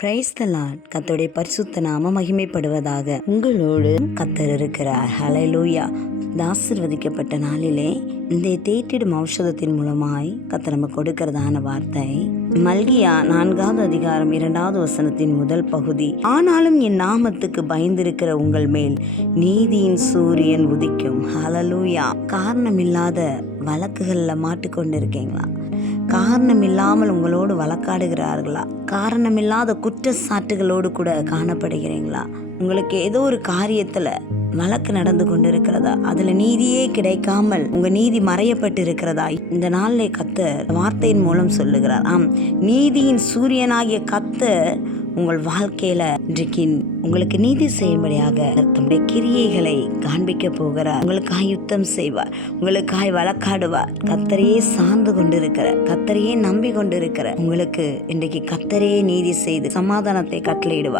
Praise the Lord. கர்த்தருடைய பரிசுத்த நாமம் மகிமைப்படுவதாக. உங்களோடு கர்த்தர் இருக்கிறார். ஹல்லேலூயா. இந்த ஆசீர்வதிக்கப்பட்ட நாளிலே இந்த தேற்றிடும் ஔஷதத்தின் மூலமாய் கர்த்தர் நமக்கு கொடுக்கிறதான வார்த்தை மல்கியா 4வது அதிகாரம் 2வது வசனத்தின் முதல் பகுதி. ஆனாலும் என் நாமத்துக்கு பயந்திருக்கிற உங்கள் மேல் நீதியின் சூரியன் உதிக்கும். ஹல்லேலூயா. காரணமில்லாத வழக்குகள்ல மாட்டிக்கொண்டு இருக்கீங்களா? காரணம் இல்லாமல் உங்களோடு வழக்காடுகிறார்களா? காரணமில்லாத குற்றச்சாட்டுகளோடு கூட காணப்படுகிறீங்களா? உங்களுக்கு ஏதோ ஒரு காரியத்துல வழக்கு நடந்து கொண்டு இருக்கிறதா? அதுல நீதியே கிடைக்காமல் உங்க நீதி மறையப்பட்டு இருக்கிறதா? இந்த நாளிலே கர்த்தர் வார்த்தையின் மூலம் சொல்லுகிறார். நீதியின் சூரியனாகிய கர்த்தர் உங்கள் வாழ்க்கையில இன்றைக்கு உங்களுக்கு நீதி செய்யும்படியாக தம்முடைய கிரியைகளை காண்பிக்க போகிறார். உங்களுக்காக யுத்தம் செய்வார், உங்களுக்காக வழக்காடுவார். கர்த்தரையே சார்ந்து கொண்டிருக்கிற, கர்த்தரையே நம்பி கொண்டிருக்கிற உங்களுக்கு இன்றைக்கு கர்த்தரையே நீதி செய்து சமாதானத்தை கட்டளையிடுவார்.